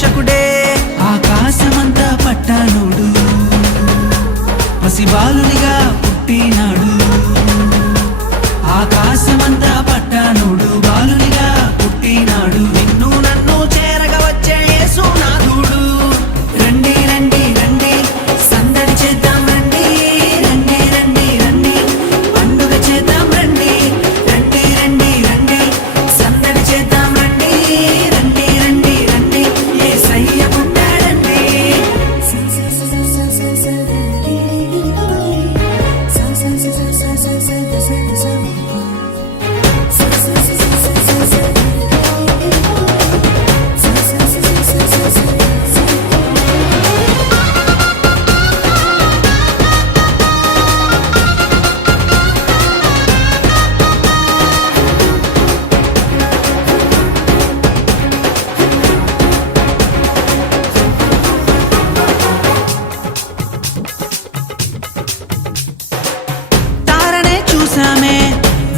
రక్షకుడే ఆకాశమంతా పట్టానుడు పసిబాలునిగా పుట్టినాడు ఆకాశమంతా పట్టానుడు బాలునిగా పుట్టినాడు నిన్ను నన్ను చేరగా వచ్చే యేసునాథుడు రండి రండి రండి సందడి చేద్దాం రండి రండి రండి రండి పండుగ చేద్దాం రండి రండి రండి రండి సందడి చేద్దాం రండి రండి రండి రండి యేసయ్య పుట్టాడండి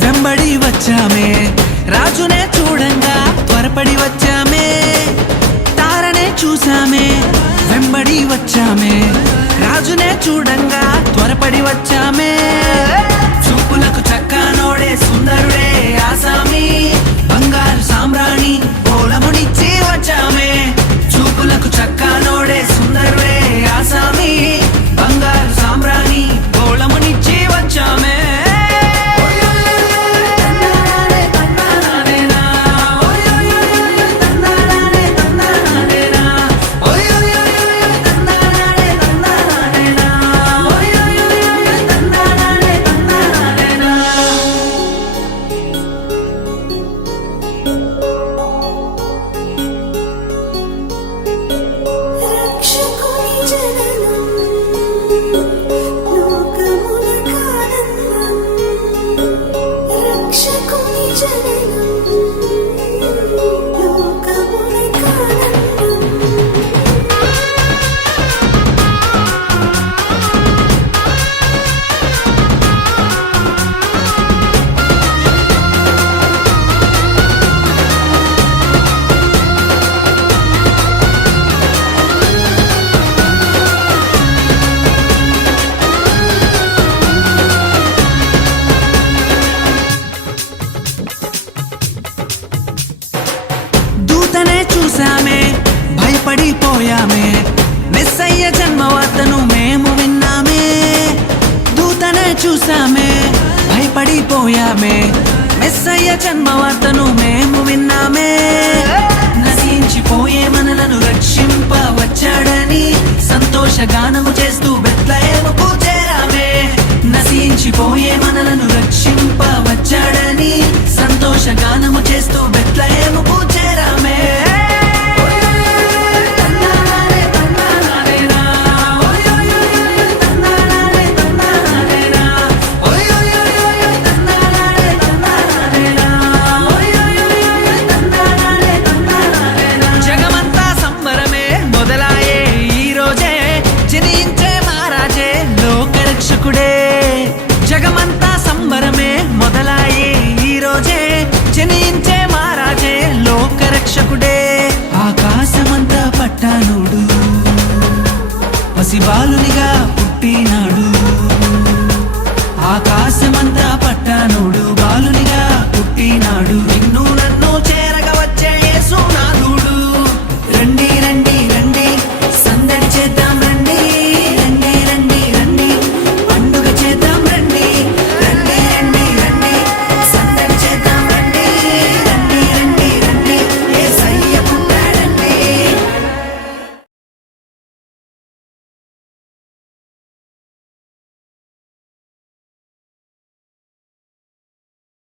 వెంబడి వచ్చామే రాజునే చూడంగా త్వరపడి వచ్చామే తారనే చూసామే వెంబడి వచ్చామే రాజునే చూడంగా త్వరపడి వచ్చామే చూపులకు చక్కనోడే సుందరుడే ఆసామి బంగారు సామ్రాణి పోలమునిచ్చి వచ్చామే చూపులకు చక్కనోడే సుందరుడే ఆసామి బంగారు సామ్రాణి పోలమునిచ్చి వచ్చామే చూసామే భయపడిపోయామే మెస్సయ్య జన్మవార్తను మేము విన్నామే దూతనే చూసామే భయపడిపోయామే మెస్సయ్య జన్మవార్తను మేము విన్నామే నశించిపోయే మనలను రక్షింప వచ్చాడని సంతోష గానము చేస్తూ